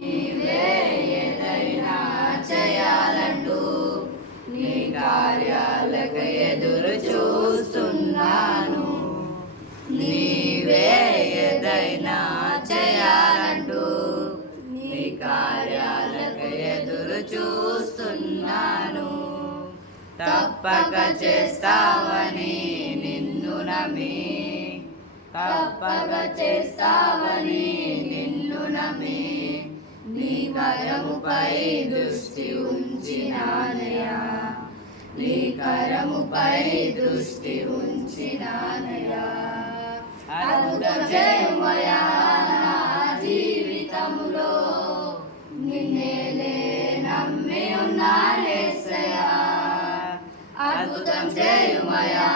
నీవే ఏదైనా చేయాలంటూ నీ కార్యాలకు ఎదురు చూస్తున్నాను. నీవే ఏదైనా చేయాలంటూ నీ కార్యాలకు ఎదురు చూస్తున్నాను. తప్పక చేస్తావని నిన్ను నమ్మి, తప్పక చేస్తావని నిన్ను నమ్మి నీ కరముపై దృష్టి ఉంచినానయా, నీ కరముపై దృష్టి ఉంచినానయా. అద్భుతం చేయుమయా నా జీవితములో, నిన్నేలే నమ్మి ఉన్నానేసయ్యా. అద్భుతం చేయుమయా